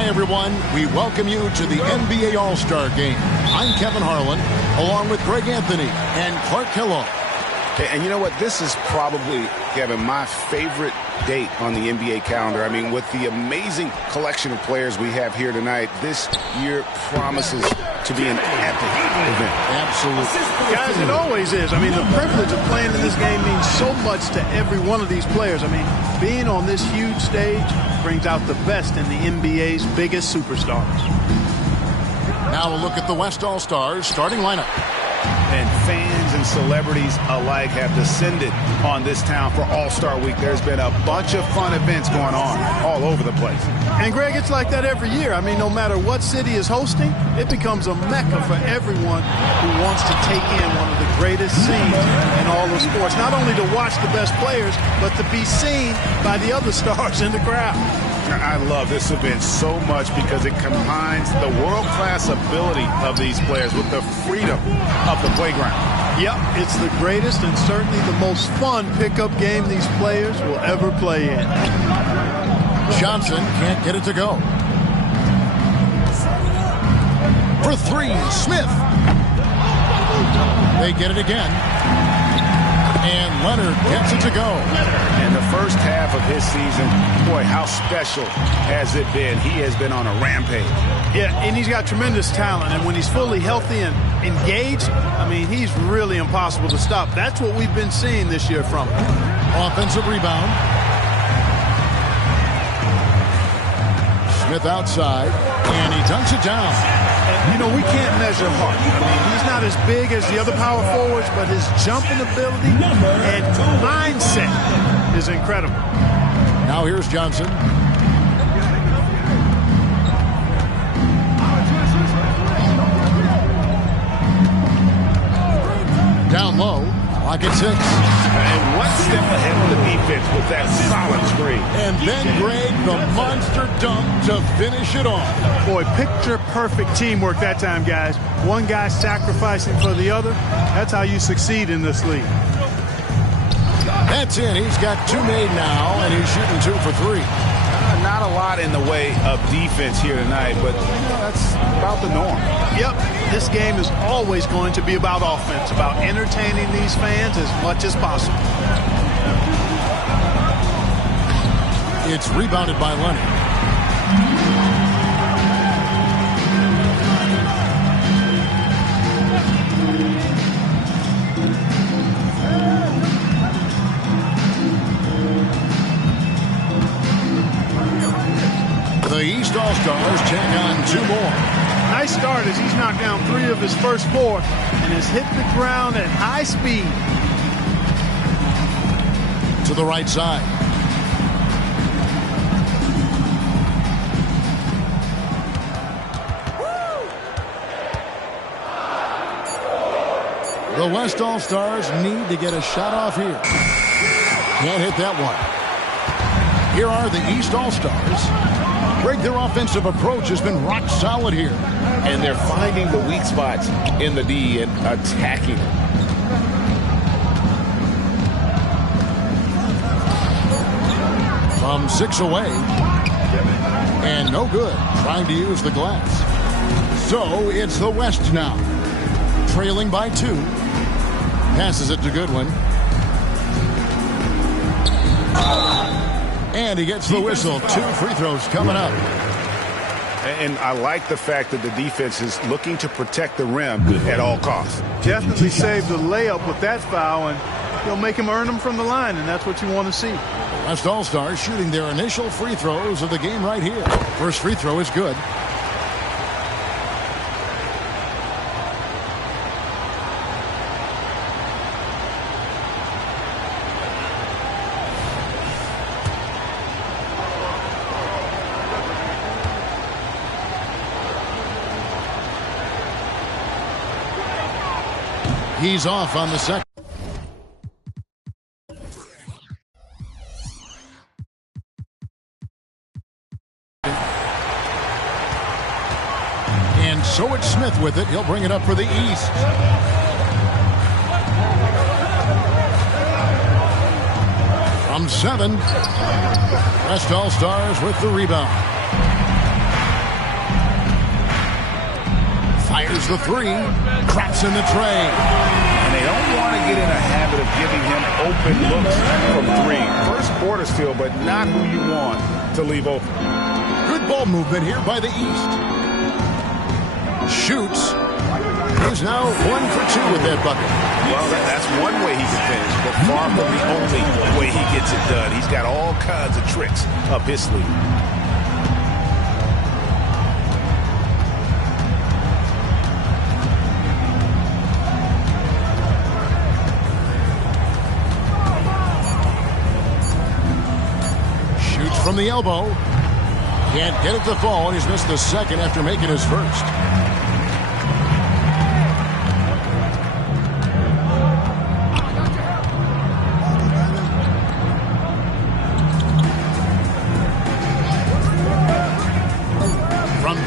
Hi, everyone. We welcome you to the NBA All-Star Game. I'm Kevin Harlan, along with Greg Anthony and Clark Kellogg. And you know what? This is probably, Kevin, my favorite date on the NBA calendar. I mean, with the amazing collection of players we have here tonight, this year promises to be an epic event. Absolutely. Guys, it always is. I mean, the privilege of playing in this game means so much to every one of these players. I mean, being on this huge stage brings out the best in the NBA's biggest superstars. Now a look at the West All-Stars starting lineup. And fans and celebrities alike have descended on this town for All-Star Week. There's been a bunch of fun events going on all over the place. And, Greg, it's like that every year. I mean, no matter what city is hosting, it becomes a mecca for everyone who wants to take in one of the greatest scenes in all of sports. Not only to watch the best players, but to be seen by the other stars in the crowd. I love this event so much because it combines the world-class ability of these players with the freedom of the playground. Yep, it's the greatest and certainly the most fun pickup game these players will ever play in. Johnson can't get it to go. For three, Smith. They get it again. And Leonard gets it to go. And the first half of his season, boy, how special has it been? He has been on a rampage. Yeah, and he's got tremendous talent. And when he's fully healthy and engaged, I mean, he's really impossible to stop. That's what we've been seeing this year from him. Offensive rebound. Smith outside, and he dunks it down. You know, we can't measure heart. I mean, he's not as big as the other power forwards, but his jumping ability and mindset is incredible. Now here's Johnson. Down low, clock at 6. And one step ahead of the defense with that solid screen. And then Greg, the monster dunk to finish it off. Boy, picture-perfect teamwork that time, guys. One guy sacrificing for the other. That's how you succeed in this league. That's it. He's got 2 made now, and he's shooting 2 for 3. Not a lot in the way of defense here tonight, but that's about the norm. Yep, this game is always going to be about offense, about entertaining these fans as much as possible. It's rebounded by Leonard. The East All-Stars check on 2 more. Nice start as he's knocked down 3 of his first 4 and has hit the ground at high speed. To the right side. The West All-Stars need to get a shot off here. Can't hit that one. Here are the East All-Stars. Greg, their offensive approach has been rock solid here. And they're finding the weak spots in the D and attacking it. From 6 away. And no good. Trying to use the glass. So it's the West now. Trailing by 2. Passes it to Goodwin. And he gets the whistle. 2 free throws coming up. And I like the fact that the defense is looking to protect the rim at all costs. Definitely saved the layup with that foul, and he'll make him earn them from the line, and that's what you want to see. West All-Stars shooting their initial free throws of the game right here. First free throw is good. He's off on the second. And so it's Smith with it. He'll bring it up for the East. From 7, West All-Stars with the rebound. Fires the three. Drops in the tray. And they don't want to get in a habit of giving him open looks from three. First quarter steal, but not who you want to leave open. Good ball movement here by the East. Shoots. He's now 1 for 2 with that bucket. Well, that's one way he can finish, but far from the only way he gets it done. He's got all kinds of tricks up his sleeve. Shoots from the elbow. Can't get it to fall, and he's missed the second after making his first.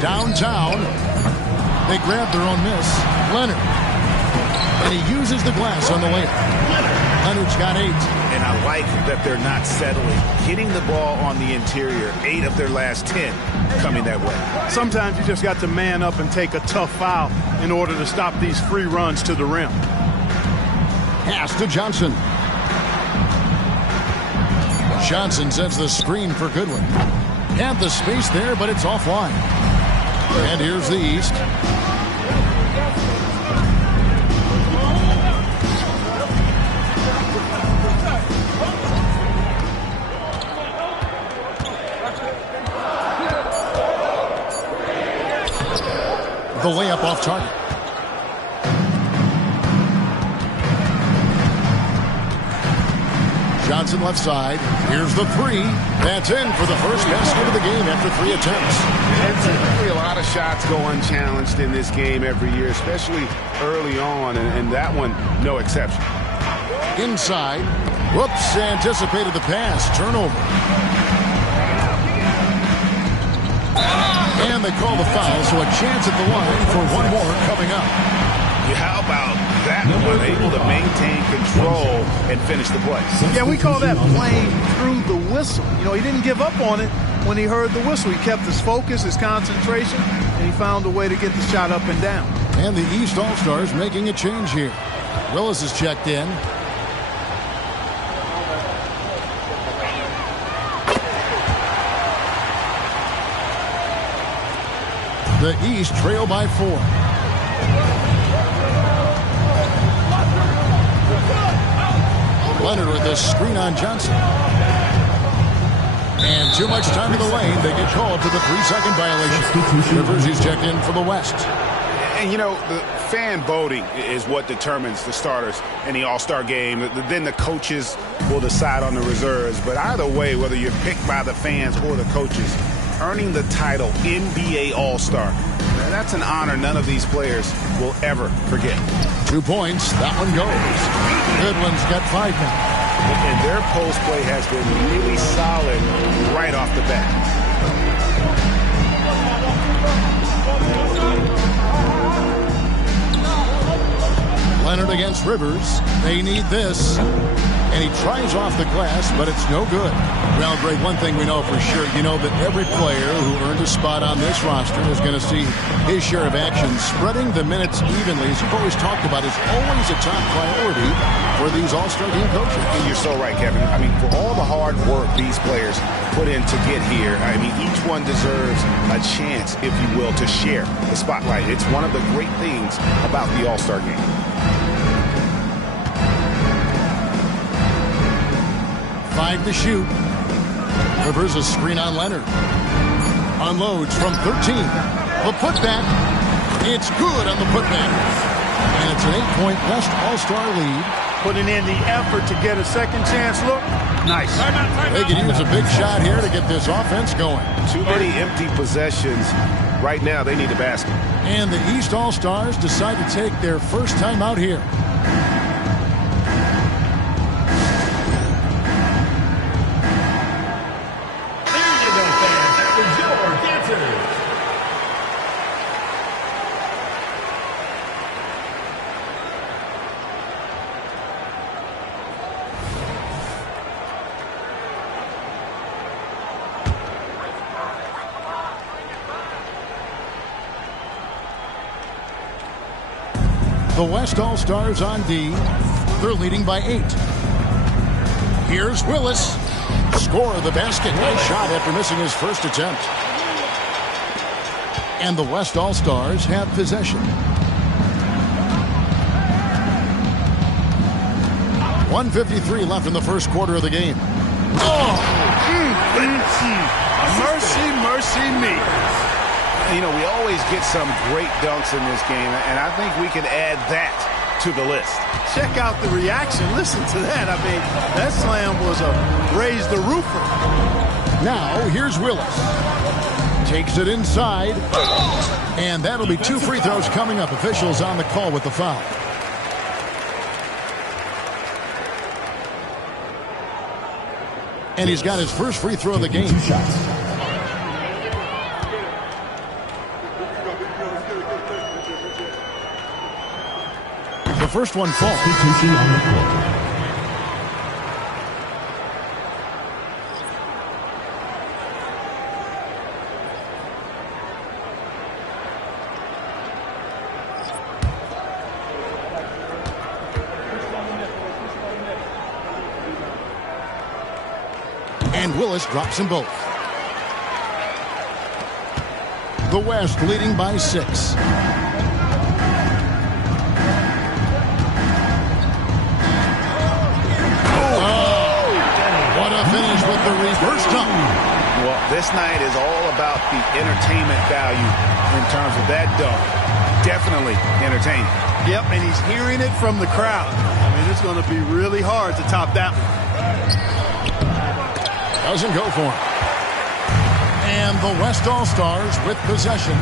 Downtown, they grab their own miss. Leonard. And he uses the glass on the layup. Leonard's got 8. And I like that they're not settling. Hitting the ball on the interior, 8 of their last 10 coming that way. Sometimes you just got to man up and take a tough foul in order to stop these free runs to the rim. Pass to Johnson. Johnson sets the screen for Goodwin. Had the space there, but it's offline. And here's the East. The layup off target. Johnson left side. Here's the three. That's in for the first basket of the game after 3 attempts. Typically a lot of shots go unchallenged in this game every year, especially early on, and that one, no exception. Inside. Whoops, anticipated the pass. Turnover. And they call the foul, so a chance at the line for one more coming up. How about that one? Able to maintain control and finish the play. Yeah, we call that playing through the whistle. You know, he didn't give up on it when he heard the whistle. He kept his focus, his concentration, and he found a way to get the shot up and down. And the East All-Stars making a change here. Willis is checked in. The East trail by 4. Leonard with the screen on Johnson. And too much time in the lane. They get called to the 3-second violation. Rivers is checked in for the West. And, you know, the fan voting is what determines the starters in the All-Star game. Then the coaches will decide on the reserves. But either way, whether you're picked by the fans or the coaches, earning the title NBA All-Star, that's an honor none of these players will ever forget. 2 points. That one goes. Goodwin's got 5 now. And their post play has been really solid right off the bat. Leonard against Rivers. They need this. And he tries off the glass, but it's no good. Well, Greg, one thing we know for sure, you know that every player who earned a spot on this roster is going to see his share of action. Spreading the minutes evenly, as you've always talked about, is always a top priority for these All-Star game coaches. And you're so right, Kevin. I mean, for all the hard work these players put in to get here, I mean, each one deserves a chance, if you will, to share the spotlight. It's one of the great things about the All-Star game. To shoot. Rivers a screen on Leonard. Unloads from 13. The putback. It's good on the putback. And it's an 8-point West All-Star lead. Putting in the effort to get a second chance look. Nice. They can use a big shot here to get this offense going. Too many empty possessions. Right now, they need a basket. And the East All-Stars decide to take their first time out here. The West All-Stars on D. They're leading by 8. Here's Willis. Score the basket. Nice shot after missing his first attempt. And the West All-Stars have possession. 1:53 left in the first quarter of the game. Oh! Mercy, mercy me. You know, we always get some great dunks in this game, and I think we can add that to the list. Check out the reaction. Listen to that. I mean, that slam was a raise the roofer. Now, here's Willis. Takes it inside. And that'll be 2 free throws coming up. Officials on the call with the foul. And he's got his first free throw of the game. 2 shots. The first one falls. Substitution on the court. And Willis drops them both. The West leading by 6. Finish with the reverse dunk. Well, this night is all about the entertainment value in terms of that dunk. Definitely entertaining. Yep, and he's hearing it from the crowd. I mean, it's going to be really hard to top that one. Doesn't go for him. And the West All-Stars with possession.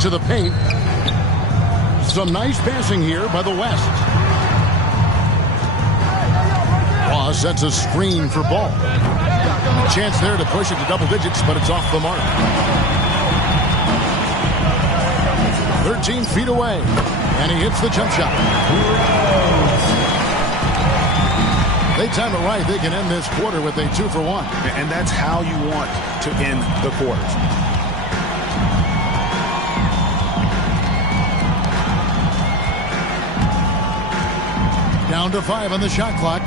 To the paint. Some nice passing here by the West. Sets a screen for Ball. A chance there to push it to double digits, but it's off the mark. 13 feet away, and he hits the jump shot. They time it right. They can end this quarter with a 2 for 1. And that's how you want to end the quarters. Down to 5 on the shot clock.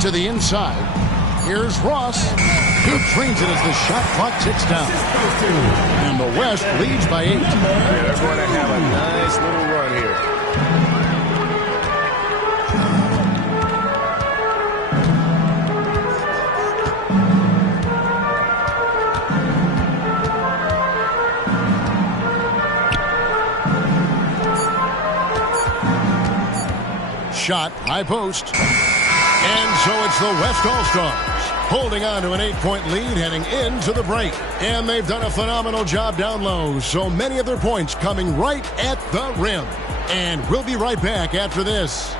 To the inside. Here's Ross, who trains it as the shot clock ticks down. And the West leads by 8. Yeah, they're going to have a nice little run here. Shot, high post. And so it's the West All-Stars holding on to an 8-point lead heading into the break. And they've done a phenomenal job down low. So many of their points coming right at the rim. And we'll be right back after this.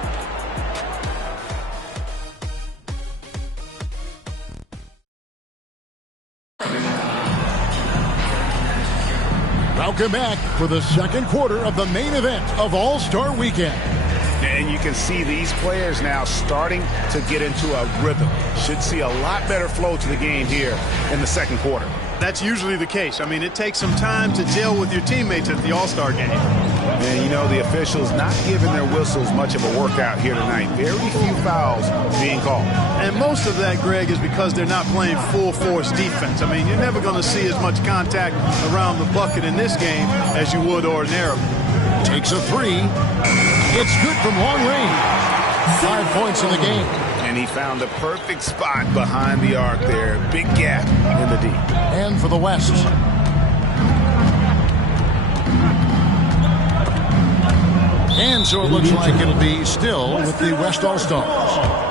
Welcome back for the second quarter of the main event of All-Star Weekend. And you can see these players now starting to get into a rhythm. Should see a lot better flow to the game here in the second quarter. That's usually the case. I mean, it takes some time to gel with your teammates at the All-Star game. And, you know, the officials not giving their whistles much of a workout here tonight. Very few fouls being called. And most of that, Greg, is because they're not playing full-force defense. I mean, you're never going to see as much contact around the bucket in this game as you would ordinarily. Takes a 3. It's good from long range. 5 points in the game. And he found the perfect spot behind the arc there. Big gap in the D. And for the West. And so it looks like it'll be still with the West All-Stars.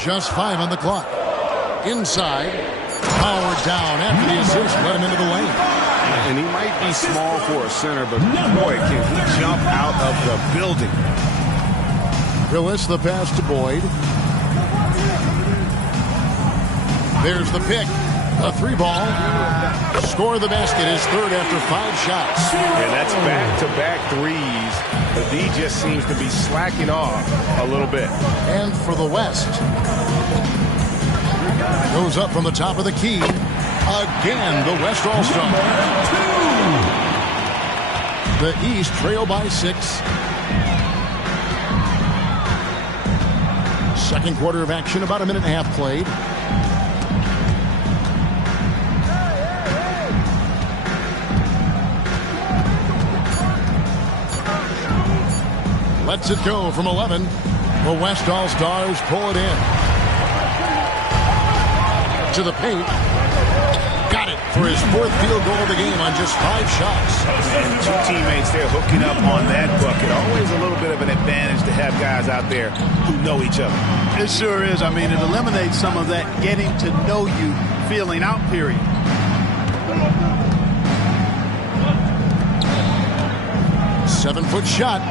Just 5 on the clock. Inside. Powered down after the assist. Let him into the lane. And he might be small for a center, but boy, can he jump out of the building. Willis, the pass to Boyd. There's the pick. A 3 ball. Score the basket, his third after 5 shots. And that's back-to-back threes. The D just seems to be slacking off a little bit. And for the West, goes up from the top of the key. Again, the West All-Star. The East trail by 6. Second quarter of action, about a minute and a half played. Lets it go from 11. The West All-Stars pull it in. To the paint. Got it for his 4th field goal of the game on just 5 shots. And 2 teammates there hooking up on that bucket. Always a little bit of an advantage to have guys out there who know each other. It sure is. I mean, it eliminates some of that getting to know you feeling out period. Seven-foot shot.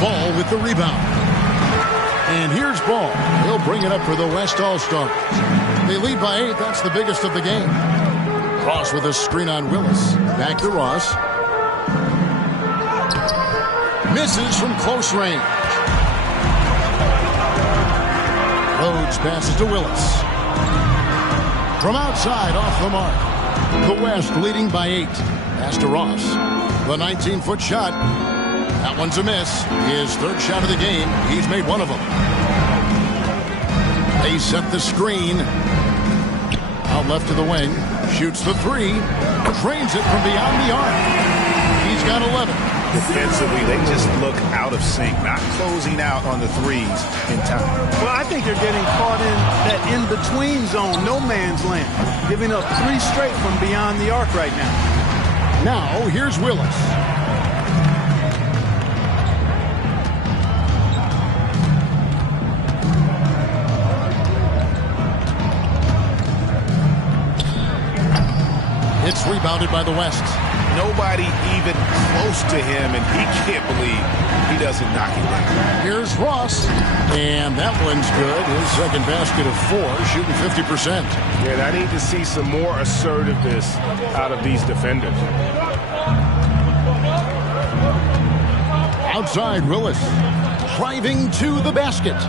Ball with the rebound. And here's Ball. He'll bring it up for the West All-Stars. They lead by 8. That's the biggest of the game. Ross with a screen on Willis. Back to Ross. Misses from close range. Rhodes passes to Willis. From outside, off the mark. The West leading by 8. Pass to Ross. The 19-foot shot. That one's a miss. His 3rd shot of the game. He's made one of them. They set the screen. Out left to the wing. Shoots the 3. Drains it from beyond the arc. He's got 11. Defensively, they just look out of sync, not closing out on the threes in time. Well, I think they're getting caught in that in-between zone, no man's land, giving up 3 straight from beyond the arc right now. Now, here's Willis. It's rebounded by the West. Nobody even close to him, and he can't believe he doesn't knock it down. Here's Ross, and that one's good. His second basket of 4, shooting 50%. Yeah, I need to see some more assertiveness out of these defenders. Outside, Willis, driving to the basket.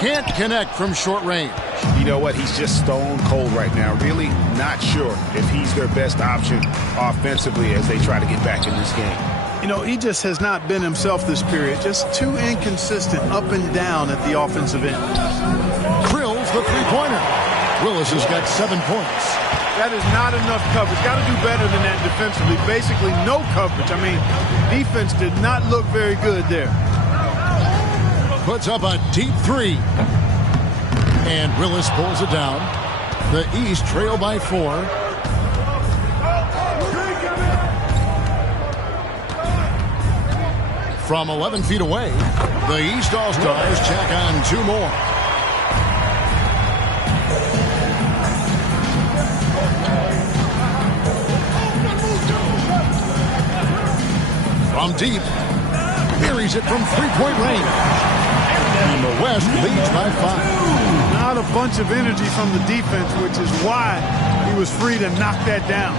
Can't connect from short range. You know what? He's just stone cold right now. Really not sure if he's their best option offensively as they try to get back in this game. You know, he just has not been himself this period. Just too inconsistent up and down at the offensive end. Drills the 3-pointer. Willis has got 7 points. That is not enough coverage. Got to do better than that defensively. Basically no coverage. I mean, defense did not look very good there. Puts up a deep 3. And Willis pulls it down. The East trail by 4. From 11 feet away, the East All-Stars check on 2 more. From deep, buries it from 3-point range. And the West leads by 5. Not a bunch of energy from the defense, which is why he was free to knock that down.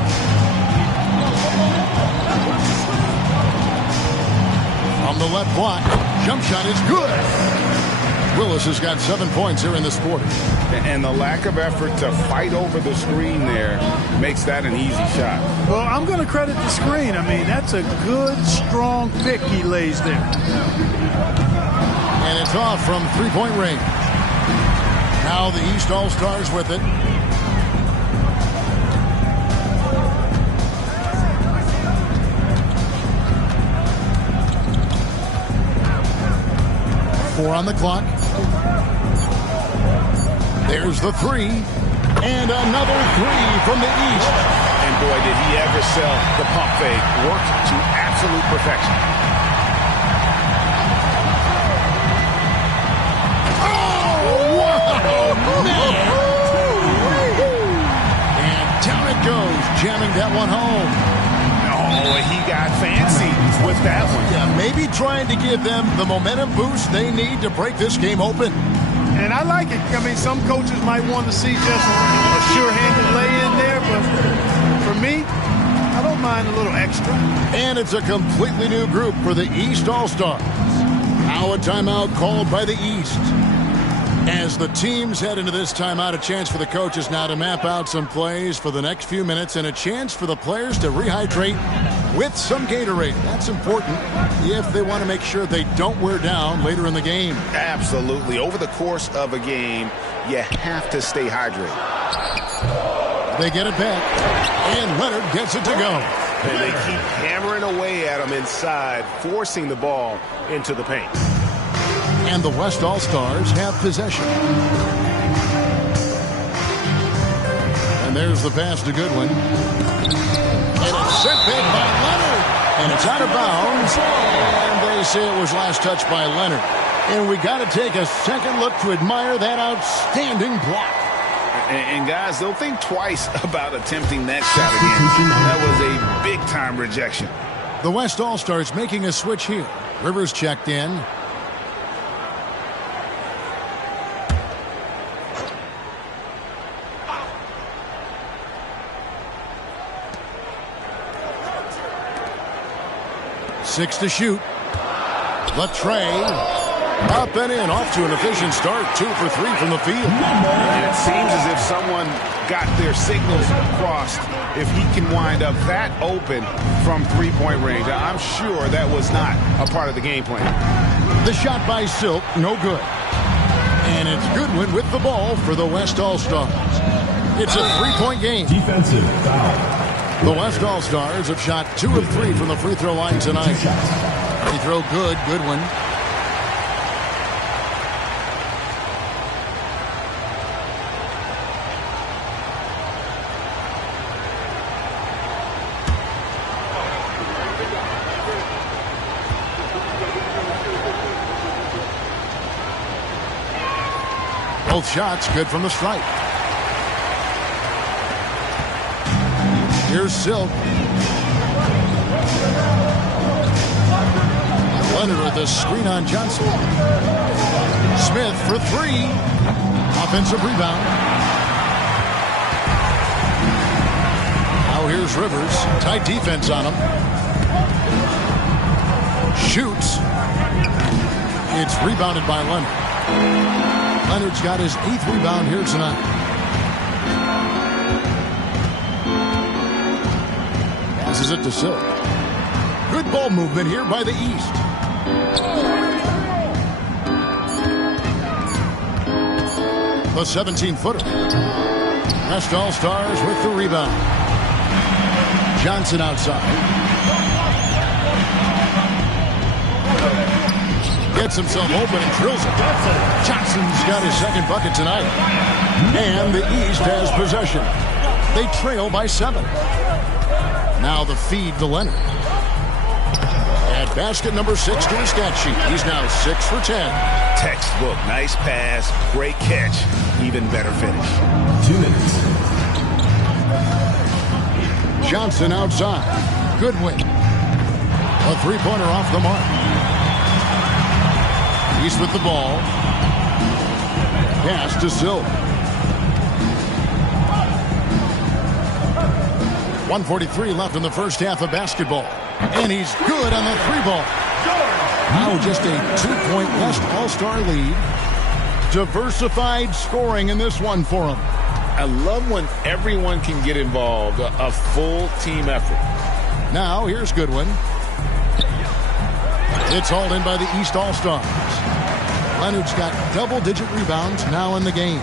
From the left block, jump shot is good. Willis has got 7 points here in this quarter. And the lack of effort to fight over the screen there makes that an easy shot. Well, I'm going to credit the screen. I mean, that's a good, strong pick he lays there. And it's off from 3-point range. Now the East All-Stars with it. Four on the clock. There's the 3. And another 3 from the East. And boy, did he ever sell the pump fake. Worked to absolute perfection. And down it goes, jamming that one home. Oh, he got fancy with that one. Yeah, maybe trying to give them the momentum boost they need to break this game open. And I like it. I mean, some coaches might want to see just a sure-handed lay-in there, but for me, I don't mind a little extra. And it's a completely new group for the East All-Stars. Now a timeout called by the East. As the teams head into this timeout, a chance for the coaches now to map out some plays for the next few minutes and a chance for the players to rehydrate with some Gatorade. That's important if they want to make sure they don't wear down later in the game. Absolutely. Over the course of a game, you have to stay hydrated. They get it back, and Leonard gets it to go. And they keep hammering away at him inside, forcing the ball into the paint. And the West All-Stars have possession. And there's the pass to Goodwin. And it's sent back by Leonard. And it's out of bounds. And they say it was last touched by Leonard. And we got to take a second look to admire that outstanding block. And guys, they'll think twice about attempting that shot again. That was a big-time rejection. The West All-Stars making a switch here. Rivers checked in. Six to shoot. Latrey up and in, off to an efficient start. 2 for 3 from the field. And it seems as if someone got their signals crossed. If he can wind up that open from three-point range, I'm sure that was not a part of the game plan. The shot by Silk, no good. And it's Goodwin with the ball for the West All-Stars. It's a three-point game. Defensive foul. The West All-Stars have shot 2 of 3 from the free throw line tonight. Free throw good, Goodwin. Both shots good from the stripe. Here's Silk. Leonard with a screen on Johnson. Smith for 3. Offensive rebound. Now here's Rivers. Tight defense on him. Shoots. It's rebounded by Leonard. Leonard's got his 8th rebound here tonight. Passes it to Silk. Good ball movement here by the East. The 17-footer. West All-Stars with the rebound. Johnson outside. Gets himself open and drills it. Johnson's got his 2nd bucket tonight. And the East has possession. They trail by 7. Now the feed to Leonard. At basket number 6 to his stat sheet. He's now 6 for 10. Textbook. Nice pass. Great catch. Even better finish. 2 minutes. Johnson outside. Goodwin. A three-pointer off the mark. East with the ball. Pass to Silk. 1:43 left in the first half of basketball. And he's good on the 3-ball. Now just a 2-point West All-Star lead. Diversified scoring in this one for him. I love when everyone can get involved, a full team effort. Now here's Goodwin. It's hauled in by the East All-Stars. Leonard's got double-digit rebounds now in the game.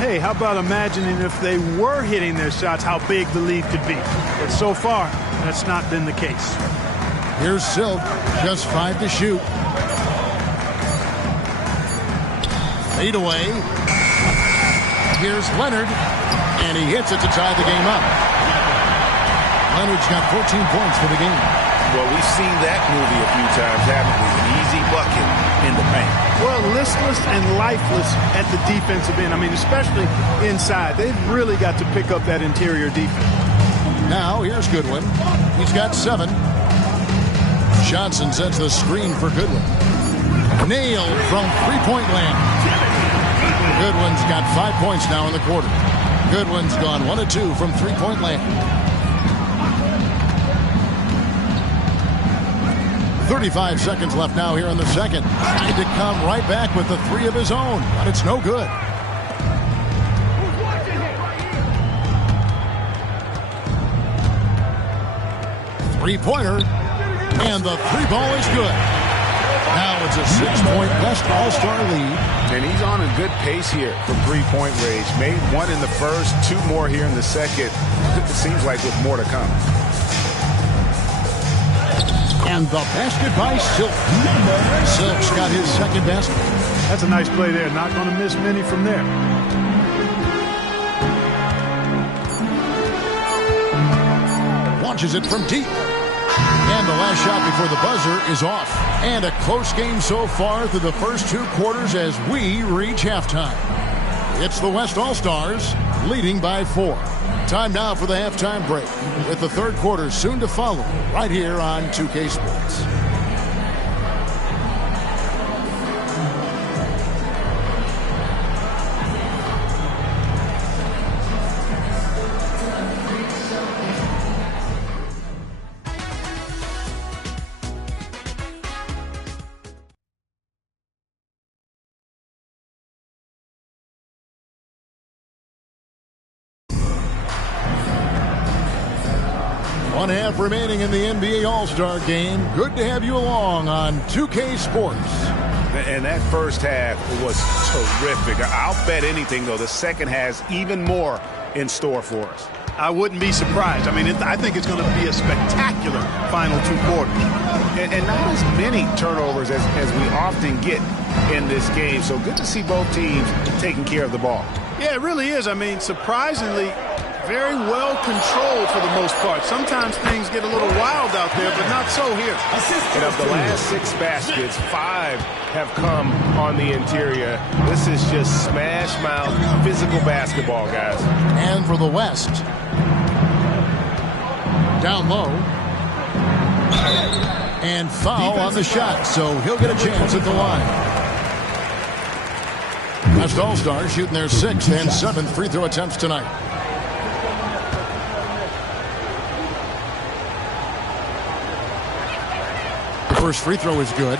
Hey, how about imagining if they were hitting their shots, how big the lead could be. But so far, that's not been the case. Here's Silk, just 5 to shoot. Fade away. Here's Leonard, and he hits it to tie the game up. Leonard's got 14 points for the game. Well, we've seen that movie a few times, haven't we? An easy bucket in the paint. Well, listless and lifeless at the defensive end. I mean, especially inside. They've really got to pick up that interior defense. Now, here's Goodwin. He's got 7. Johnson sets the screen for Goodwin. Nailed from three-point land. Goodwin's got 5 points now in the quarter. Goodwin's gone 1 of 2 from three-point land. 35 seconds left now here in the second. Trying to come right back with the three of his own, but it's no good. Three-pointer, and the three ball is good. Now it's a 6-point West All-Star lead. And he's on a good pace here for three-point range. Made one in the first, 2 more here in the second. It seems like with more to come. And the basket by Silk. Silk's got his second basket. That's a nice play there. Not going to miss many from there. Launches it from deep. And the last shot before the buzzer is off. And a close game so far through the first 2 quarters as we reach halftime. It's the West All-Stars leading by 4. Time now for the halftime break, with the third quarter soon to follow right here on 2K Sports. One half remaining in the NBA All-Star game. Good to have you along on 2K Sports. And that first half was terrific. I'll bet anything, though, the second has even more in store for us. I wouldn't be surprised. I mean, I think it's going to be a spectacular final 2 quarters. And not as many turnovers as we often get in this game. So good to see both teams taking care of the ball. Yeah, it really is. I mean, surprisingly, very well controlled for the most part. Sometimes things get a little wild out there, but not so here. And of the last 6 baskets, 5 have come on the interior. This is just smash mouth physical basketball, guys. And for the West, down low. And foul on the shot, so he'll get a chance at the line. West All-Stars shooting their 6th and 7th free throw attempts tonight. First free throw is good.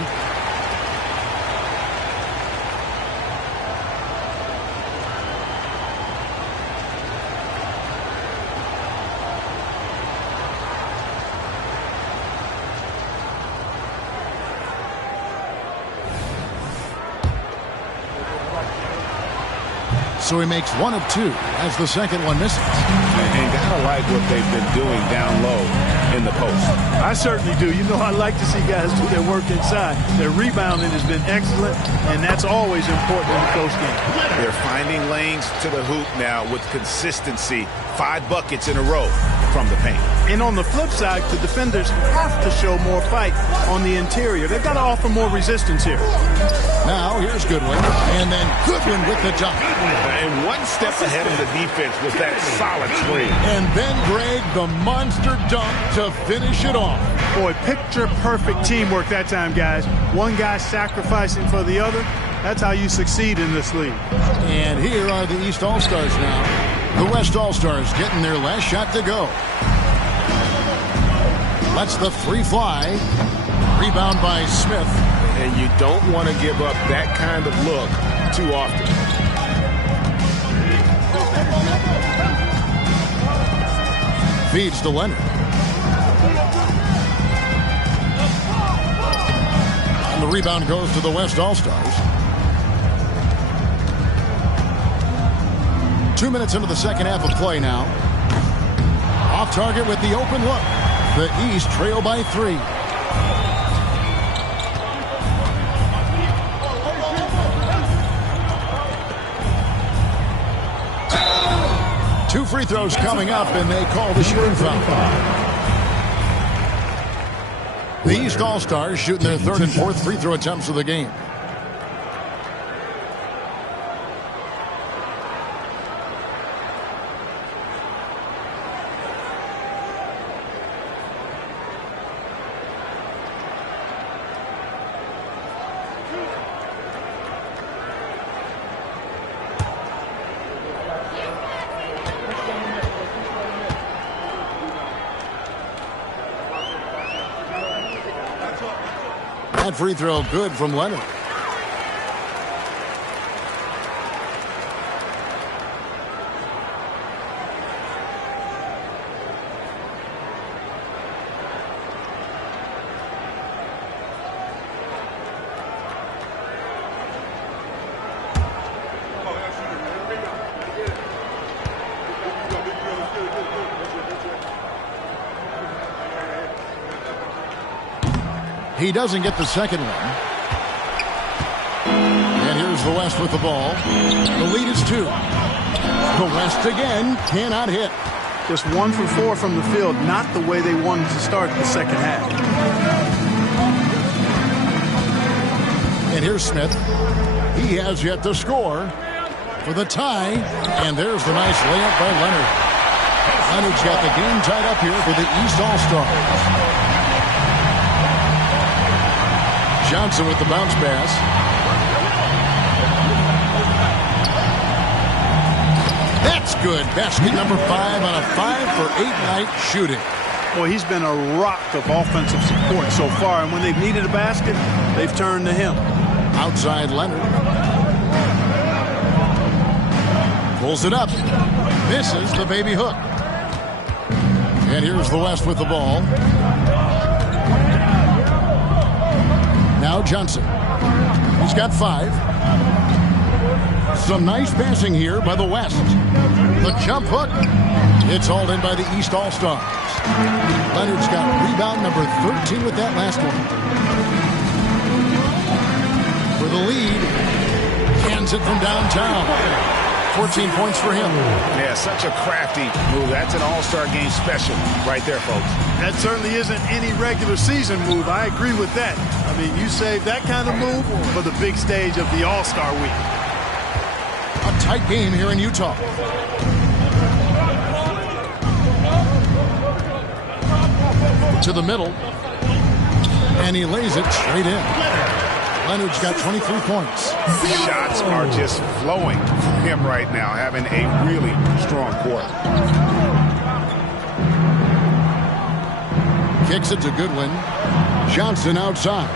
So he makes 1 of 2 as the second one misses. And gotta like what they've been doing down low in the post. I certainly do. You know, I like to see guys do their work inside. Their rebounding has been excellent, and that's always important in a close game. They're finding lanes to the hoop now with consistency. 5 buckets in a row from the paint. And on the flip side, the defenders have to show more fight on the interior. They've got to offer more resistance here. Now here's Goodwin, and then Goodwin with the dunk. And one step ahead of the defense was that solid screen. And then Greg, the monster dunk to finish it off. Boy, picture-perfect teamwork that time, guys. One guy sacrificing for the other. That's how you succeed in this league. And here are the East All-Stars now. The West All-Stars getting their last shot to go. Lets the three fly. Rebound by Smith. And you don't want to give up that kind of look too often. Feeds to Leonard. And the rebound goes to the West All-Stars. 2 minutes into the second half of play now. Off target with the open look. The East trail by 3. Two free throws coming up, and they call the shooting foul. The East All-Stars shooting their 3rd and 4th free throw attempts of the game. That free throw good from Leonard. He doesn't get the second one. And here's the West with the ball. The lead is 2. The West again cannot hit. Just 1 for 4 from the field, not the way they wanted to start the second half. And here's Smith. He has yet to score for the tie. And there's the nice layup by Leonard. Leonard's got the game tied up here for the East All-Stars. Johnson with the bounce pass. That's good. Basket number 5 on a 5-for-8 night shooting. Boy, he's been a rock of offensive support so far, and when they've needed a basket, they've turned to him. Outside Leonard. Pulls it up. Misses the baby hook. And here's the West with the ball. Now Johnson. He's got 5. Some nice passing here by the West. The jump hook. It's hauled in by the East All-Stars. Leonard's got rebound number 13 with that last one. For the lead. Cans it from downtown. 14 points for him. Yeah, such a crafty move. That's an all-star game special right there, folks. That certainly isn't any regular season move. I agree with that. I mean, you save that kind of move for the big stage of the All-Star week. A tight game here in Utah. To the middle. And he lays it straight in. Leonard's got 23 points. Shots are just flowing from him right now, having a really strong quarter. Kicks it to Goodwin. Johnson outside.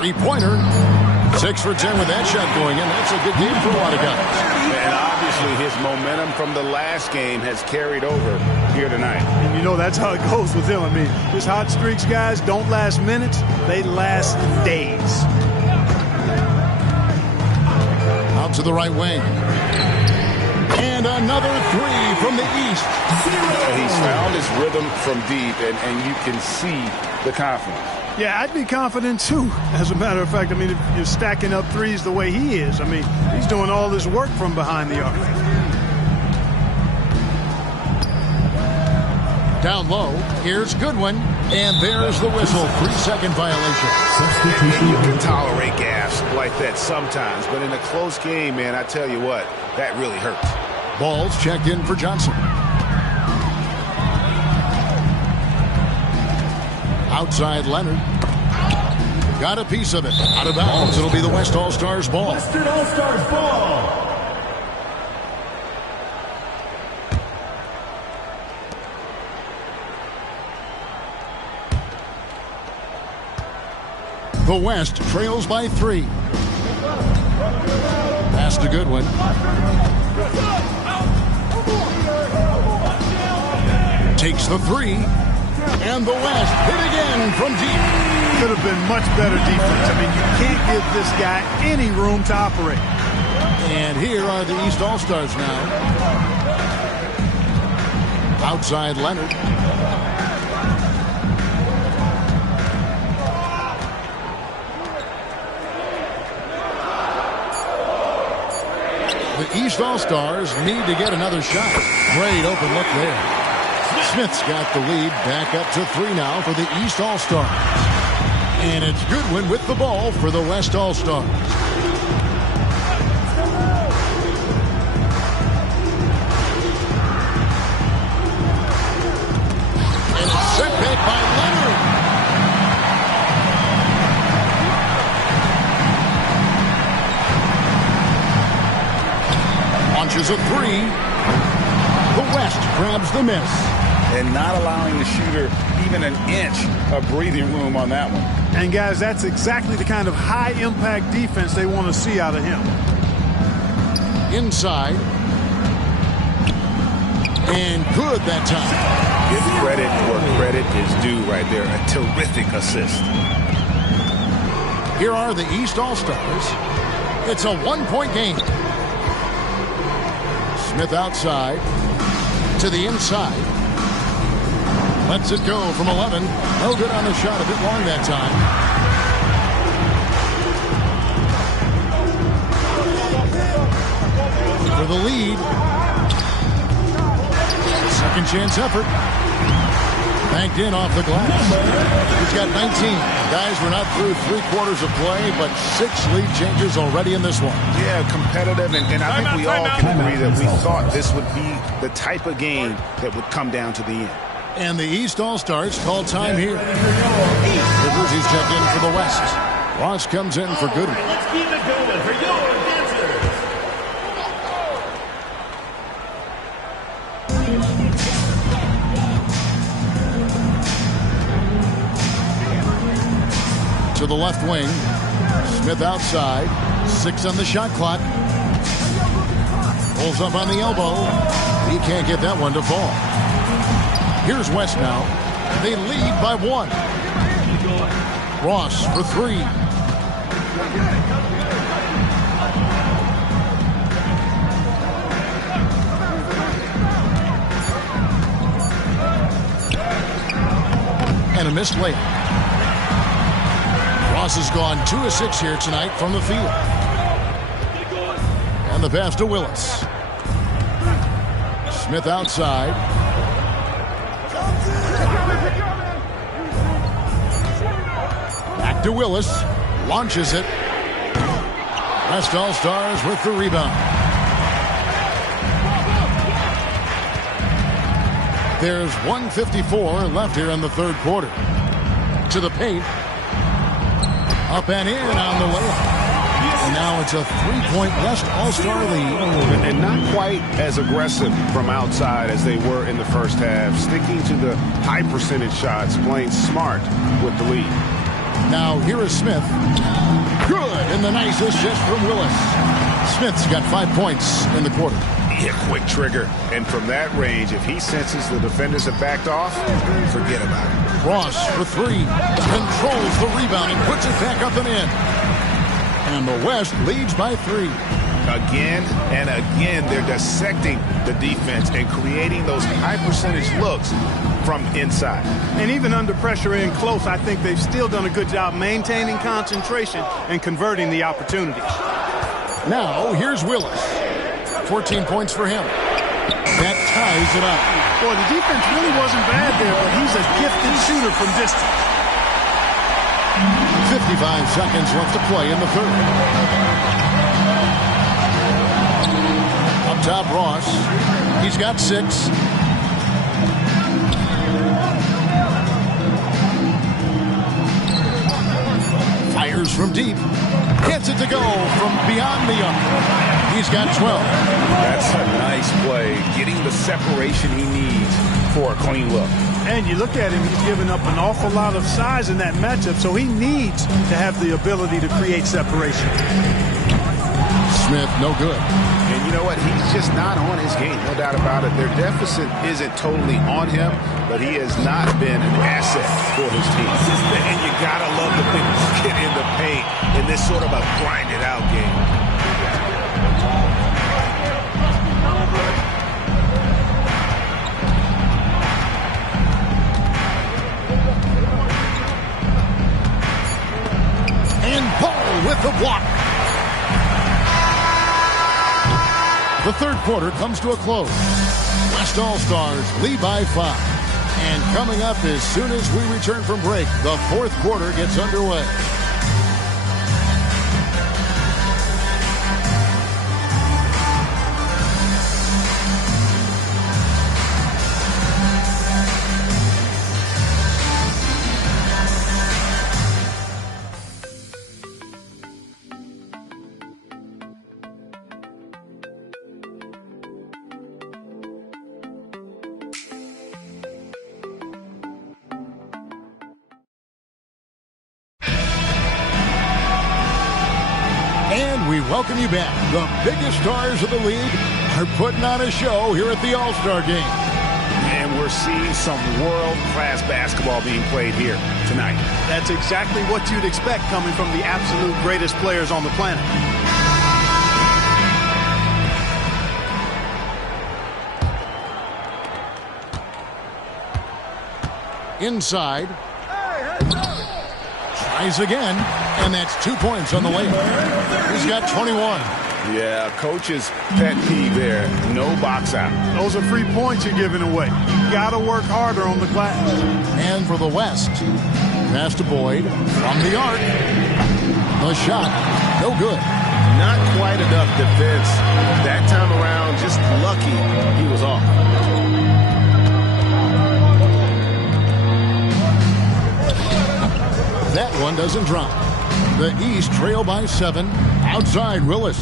Three-pointer. 6 for 10 with that shot going in. That's a good game for a lot of guys. And obviously his momentum from the last game has carried over here tonight. And you know that's how it goes with him. I mean, his hot streaks, guys, don't last minutes. They last days. Out to the right wing. And another 3 from the East. He's found his rhythm from deep, and you can see the confidence. Yeah, I'd be confident, too. As a matter of fact, I mean, if you're stacking up threes the way he is, I mean, he's doing all this work from behind the arc. Down low, here's Goodwin, and there's the whistle. 3-second violation. And you can tolerate gas like that sometimes, but in a close game, man, I tell you what, that really hurts. Ball's checked in for Johnson. Outside Leonard. Got a piece of it. Out of bounds. It'll be the West All-Stars ball. Western All-Stars ball. The West trails by 3. Pass to Goodwin. Takes the 3. And the West hit again from deep. Could have been much better defense. I mean, you can't give this guy any room to operate. And here are the East All-Stars now. Outside Leonard. The East All-Stars need to get another shot. Great open look there. Smith's got the lead back up to 3 now for the East All-Stars. And it's Goodwin with the ball for the West All-Stars. And it's set back by Leonard. Launches a 3. The West grabs the miss. and not allowing the shooter even an inch of breathing room on that one. And, guys, that's exactly the kind of high-impact defense they want to see out of him. Inside. And good that time. Give credit where credit is due right there. A terrific assist. Here are the East All-Stars. It's a one-point game. Smith outside to the inside. Lets it go from 11. No good on the shot. A bit long that time. For the lead. Second chance effort. Banked in off the glass. He's got 19. Guys, we're not through 3/4 of play, but 6 lead changes already in this one. Yeah, competitive, and I think we all can agree that we thought this would be the type of game that would come down to the end. And the East All-Stars call time here. The Grizzlies check in for the West. Ross comes in for Goodwin. Let's keep it going for your dancers. To the left wing. Smith outside. 6 on the shot clock. Pulls up on the elbow. He can't get that one to fall. Here's West now. They lead by 1. Ross for 3. And a missed layup. Ross has gone 2 of 6 here tonight from the field. And the pass to Willis. Smith outside. Back to Willis. Launches it. West All-Stars with the rebound. There's 1:54 left here in the third quarter. To the paint. Up and in on the layup. And now it's a 3-point West All-Star lead. And not quite as aggressive from outside as they were in the first half. Sticking to the high percentage shots, playing smart with the lead. Now here is Smith. Good, and the nice assist from Willis. Smith's got 5 points in the quarter. Yeah, quick trigger. And from that range, if he senses the defenders have backed off, forget about it. Ross for 3. Controls the rebound and puts it back up and in. And the West leads by 3. Again and again, they're dissecting the defense and creating those high percentage looks from inside. And even under pressure in close, I think they've still done a good job maintaining concentration and converting the opportunities. Now, here's Willis. 14 points for him. That ties it up. Boy, the defense really wasn't bad there, but he's a gifted shooter from distance. 55 seconds left to play in the third. Up top, Ross. He's got 6. Fires from deep. Gets it to go from beyond the arc. He's got 12. That's a nice play. Getting the separation he needs for a clean look. And you look at him, he's given up an awful lot of size in that matchup, so he needs to have the ability to create separation. Smith, no good. And you know what? He's just not on his game, no doubt about it. Their deficit isn't totally on him, but he has not been an asset for his team. And you got to love the big bucket in the paint in this sort of a grinded-out game. And Paul with the block. The third quarter comes to a close. West All-Stars lead by 5. And coming up as soon as we return from break, the fourth quarter gets underway. And we welcome you back. The biggest stars of the league are putting on a show here at the All-Star Game. And we're seeing some world-class basketball being played here tonight. That's exactly what you'd expect coming from the absolute greatest players on the planet. Inside. Tries again, and that's 2 points on the layup. He's got 21. Yeah, coach's pet peeve there. No box out. Those are free points you're giving away. You got to work harder on the glass. And for the West, pass to Boyd from the arc. The shot, no good. Not quite enough defense. That time around, just lucky he was off. That one doesn't drop. The East trail by 7. Outside Willis.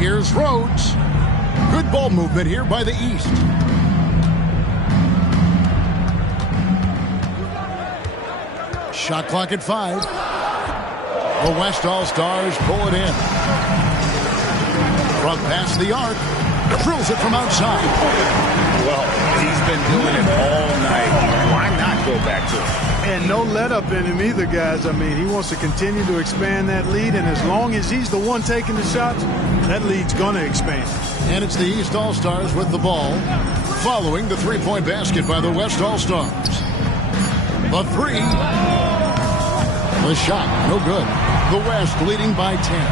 Here's Rhodes. Good ball movement here by the East. Shot clock at 5. The West All-Stars pull it in. From past the arc. Drills it from outside. Well, he's been doing it all night. Why not go back to it? And no let up in him either, guys. I mean, he wants to continue to expand that lead, and as long as he's the one taking the shots, that lead's going to expand. And it's the East All-Stars with the ball, following the three-point basket by the West All-Stars. The three. The shot, no good. The West leading by 10.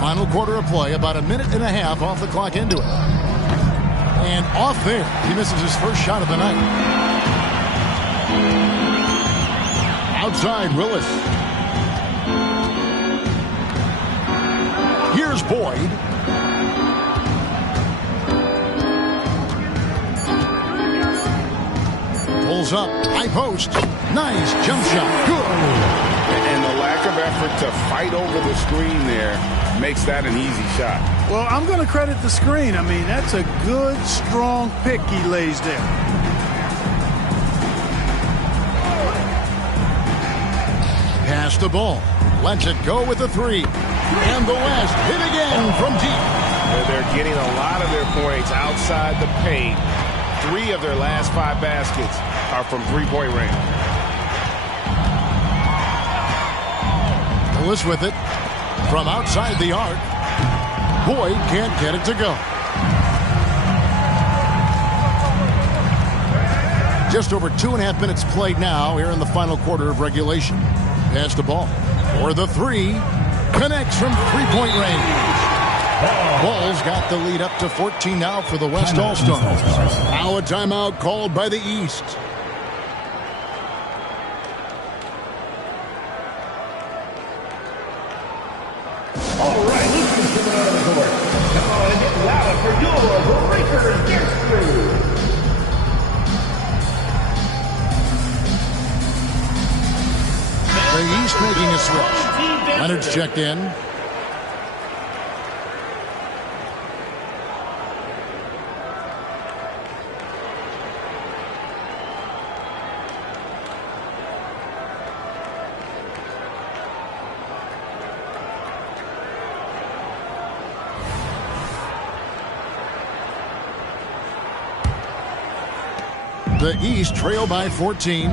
Final quarter of play, about a minute and a half off the clock into it. And off there, he misses his first shot of the night. Outside, Willis. Here's Boyd. Pulls up, high post. Nice jump shot. Good. And the lack of effort to fight over the screen there makes that an easy shot. Well, I'm going to credit the screen. I mean, that's a good, strong pick he lays there. Pass the ball. Lets it go with the three. And the West hit again from deep. They're getting a lot of their points outside the paint. 3 of their last 5 baskets are from three-point range. Willis with it. From outside the arc. Boyd can't get it to go. Just over 2.5 minutes played now here in the final quarter of regulation. Pass the ball. For the three. Connects from three-point range. Bulls got the lead up to 14 now for the West All-Stars. Now a timeout called by the East. All right, listen to the court. Come on and get louder for your Breakers Dance Crew. The East making a switch. Leonard's checked in. The East trail by 14.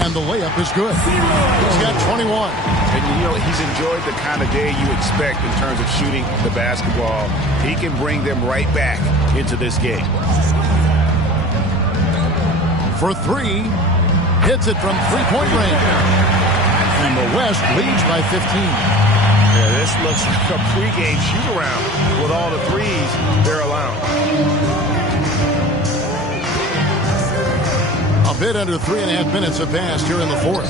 And the layup is good. He's got 21. And, you know, he's enjoyed the kind of day you expect in terms of shooting the basketball. He can bring them right back into this game. For three. Hits it from three-point range. And the West leads by 15. Yeah, this looks like a pregame shoot-around with all the threes they're allowing. A bit under 3.5 minutes have passed here in the fourth.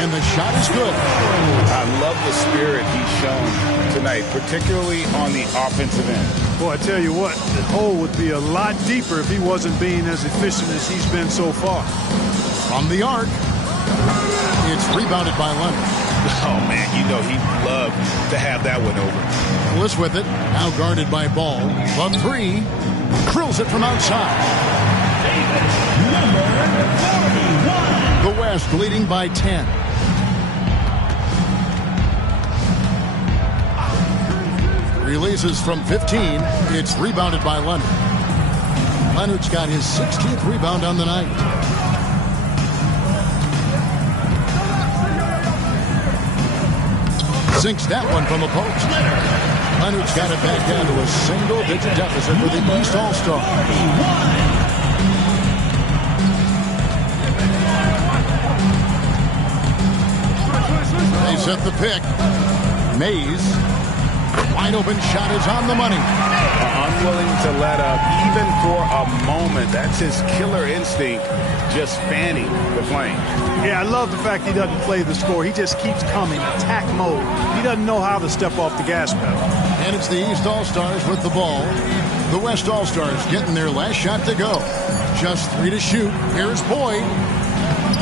And the shot is good. I love the spirit he's shown tonight, particularly on the offensive end. Boy, I tell you what, the hole would be a lot deeper if he wasn't being as efficient as he's been so far. From the arc. It's rebounded by Leonard. Oh, man, you know he'd love to have that one over. Willis with it. Now guarded by Ball. From three. Drills it from outside. The West leading by 10. Releases from 15. It's rebounded by Leonard. Leonard's got his 16th rebound on the night. Sinks that one from the post. Leonard's got it back down to a single-digit deficit for the East All-Stars. They set the pick. Mays. Wide open shot is on the money. Unwilling to let up even for a moment. That's his killer instinct, just fanning the flame. Yeah, I love the fact he doesn't play the score. He just keeps coming, attack mode. He doesn't know how to step off the gas pedal. And it's the East All-Stars with the ball. The West All-Stars getting their last shot to go. Just 3 to shoot. Here's Boyd.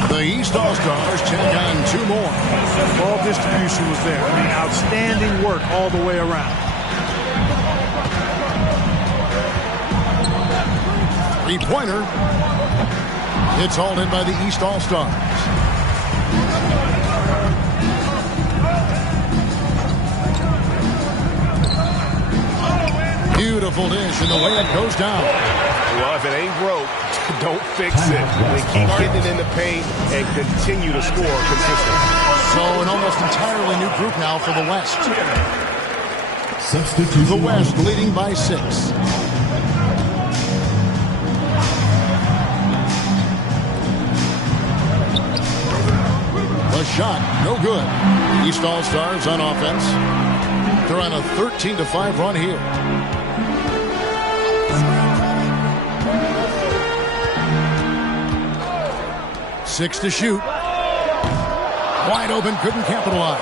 The East All-Stars check on 2 more. Ball distribution was there. I mean, outstanding work all the way around. Three-pointer. It's hauled in by the East All-Stars. Beautiful dish, and the layup goes down. Well, if it ain't broke, don't fix it. They keep getting it in the paint and continue to score consistently. So an almost entirely new group now for the West. Substitute. The West leading by 6. The shot, no good. East All-Stars on offense. They're on a 13-5 run here. Six to shoot. Wide open, couldn't capitalize.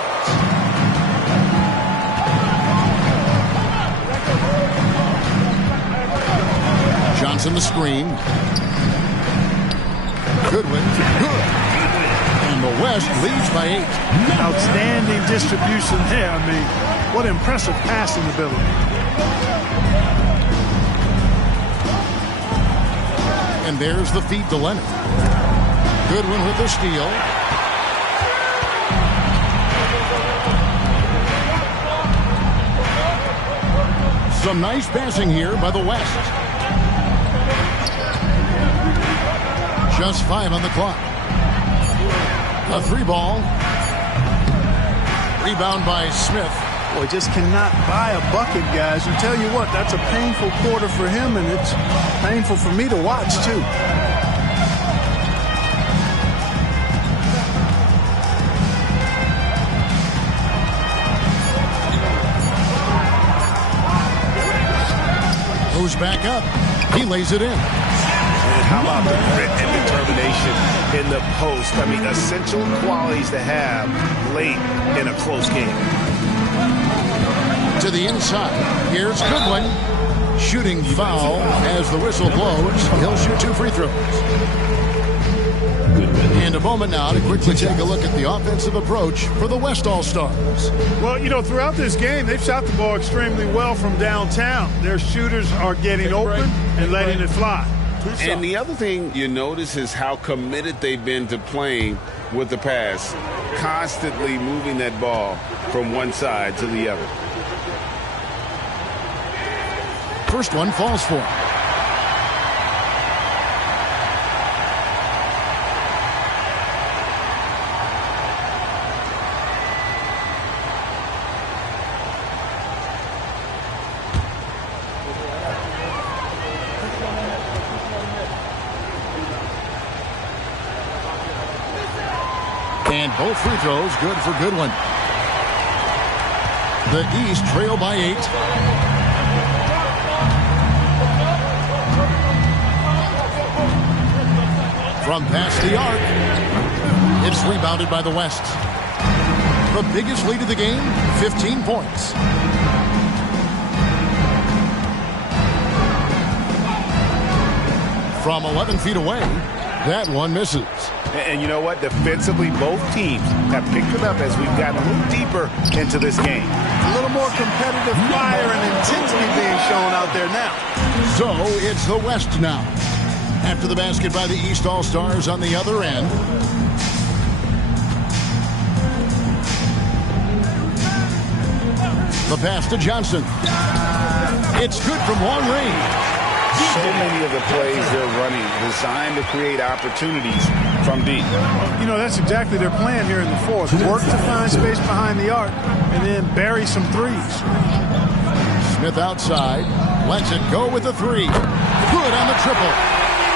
Johnson the screen. Goodwin, good. And the West leads by 8. Outstanding distribution there. I mean, what impressive passing ability. And there's the feed to Leonard. Goodwin with the steal. Some nice passing here by the West. Just 5 on the clock. A 3-ball. Rebound by Smith. Boy, just cannot buy a bucket, guys. And tell you what, that's a painful quarter for him, and it's painful for me to watch, too. Goes back up. He lays it in. And how about the grit and determination in the post? I mean, essential qualities to have late in a close game. To the inside. Here's Goodwin. Shooting foul as the whistle blows. He'll shoot 2 free throws. And a moment now to quickly take a look at the offensive approach for the West All-Stars. Well, you know, throughout this game, they've shot the ball extremely well from downtown. Their shooters are getting open and letting it fly. And the other thing you notice is how committed they've been to playing with the pass, constantly moving that ball from one side to the other. First one falls for him. And both free throws good for Goodwin. The East trail by 8. From past the arc, it's rebounded by the West. The biggest lead of the game, 15 points. From 11 feet away, that one misses. And you know what? Defensively, both teams have picked it up as we've gotten a little deeper into this game. A little more competitive fire and intensity being shown out there now. So it's the West now. After the basket by the East All-Stars on the other end. The pass to Johnson. It's good from long range. So many of the plays they're running designed to create opportunities from deep. You know, that's exactly their plan here in the fourth. Work to find space behind the arc and then bury some threes. Smith outside. Lets it go with the three. Good on the triple.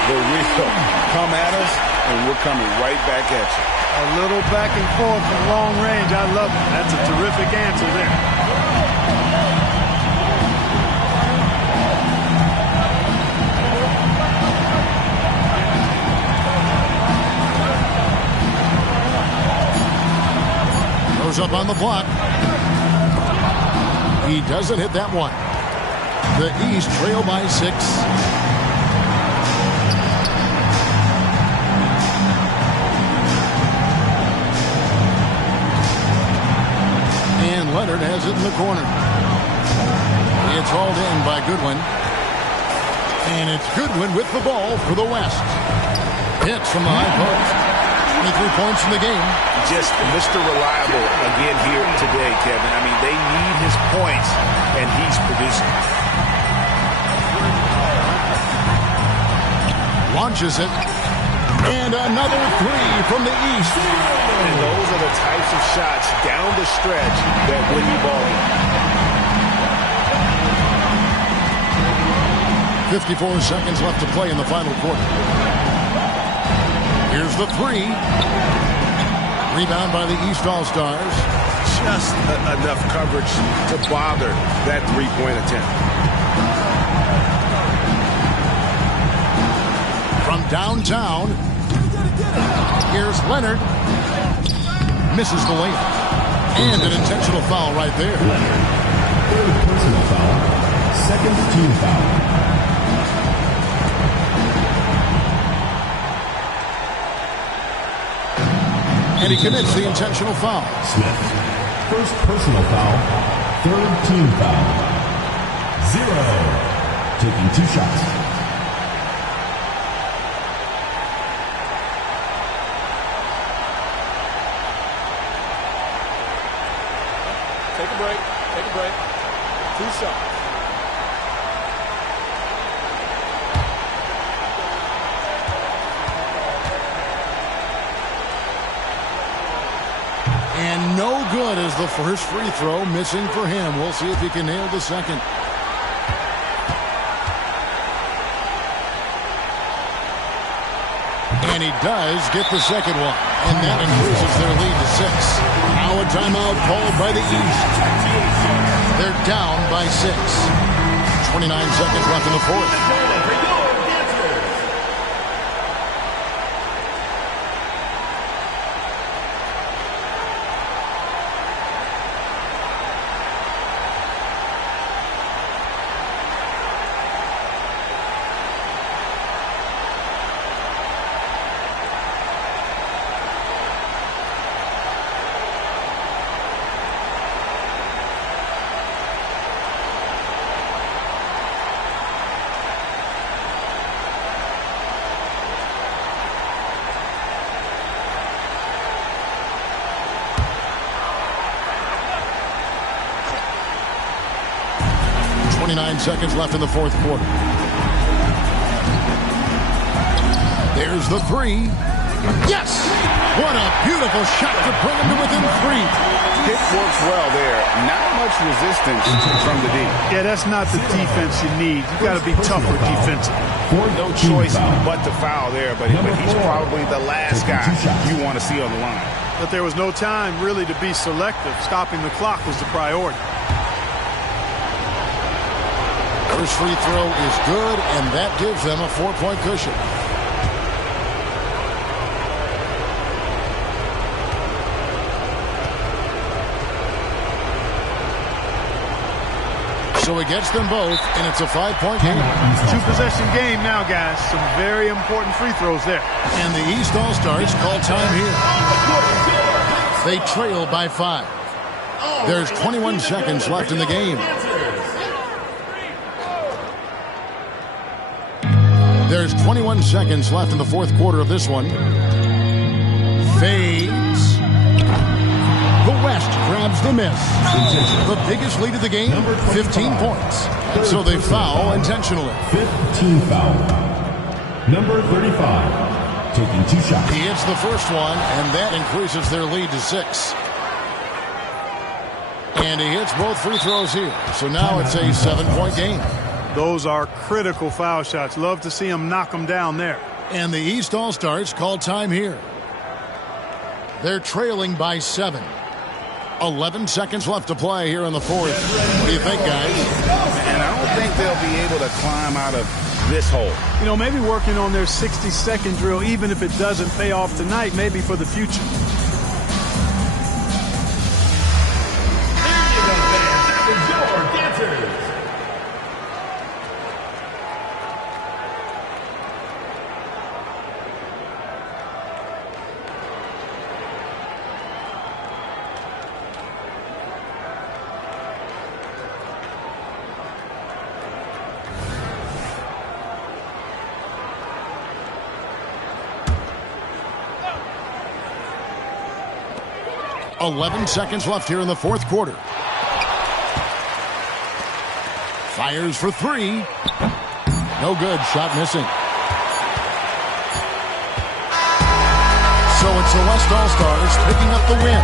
The real come at us, and we're coming right back at you. A little back and forth from long range. I love it. That's a terrific answer there. Goes up on the block. He doesn't hit that one. The East trail by 6. And Leonard has it in the corner. It's hauled in by Goodwin. And it's Goodwin with the ball for the West. Hits from the high post. 23 points in the game. Just Mr. Reliable again here today, Kevin. I mean, they need his points, and he's producing. Launches it. And another three from the East. And those are the types of shots down the stretch that win you ball games. 54 seconds left to play in the final quarter. Here's the three. Rebound by the East All-Stars. Just enough coverage to bother that three-point attempt. From downtown, here's Leonard. Misses the layup. And an intentional foul right there. Leonard, third personal foul, second team foul. And he commits the intentional foul. Smith, first personal foul, third team foul. 0. Taking 2 shots. Take a break. Take a break. 2 shots. And no good as the first free throw, missing for him. We'll see if he can nail the second. And he does get the second one. And that increases their lead to 6. Now a timeout called by the East. They're down by 6. 29 seconds left in the fourth. Seconds left in the fourth quarter. There's the three. Yes! What a beautiful shot to bring him to within 3. It works well there. Not much resistance from the D. Yeah, that's not the defense you need. You got to be tougher defensively. No choice but to foul there, but he's probably the last guy you want to see on the line. But there was no time really to be selective. Stopping the clock was the priority. First free throw is good, and that gives them a 4-point cushion. So it gets them both, and it's a 5-point game. 2-possession game now, guys. Some very important free throws there. And the East All-Stars call time here. They trail by 5. There's 21 seconds left in the game. There's 21 seconds left in the fourth quarter of this one. Fades. The West grabs the miss. The biggest lead of the game, 15 points. So they foul intentionally. 15 foul. Number 35, taking 2 shots. He hits the first one, and that increases their lead to 6. And he hits both free throws here. So now it's a 7-point game. Those are critical foul shots. Love to see him knock them down there. And the East All-Stars call time here. They're trailing by 7. 11 seconds left to play here in the fourth. What do you think, guys? And I don't think they'll be able to climb out of this hole. You know, maybe working on their 60-second drill, even if it doesn't pay off tonight, maybe for the future. Dancers. 11 seconds left here in the fourth quarter. Fires for 3. No good. Shot missing. So it's the West All-Stars picking up the win.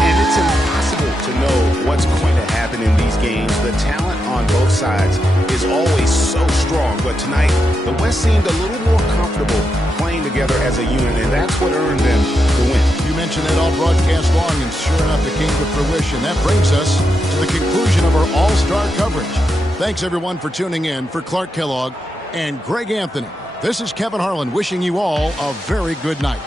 And it's impossible to know what's going to happen in these games. The talent on both sides is always so strong. But tonight, the West seemed a little more comfortable playing together as a unit, and that's what earned them the win. You mentioned that all broadcast long, and sure enough, it came to fruition. That brings us to the conclusion of our All-Star coverage. Thanks, everyone, for tuning in. For Clark Kellogg and Greg Anthony, this is Kevin Harlan wishing you all a very good night.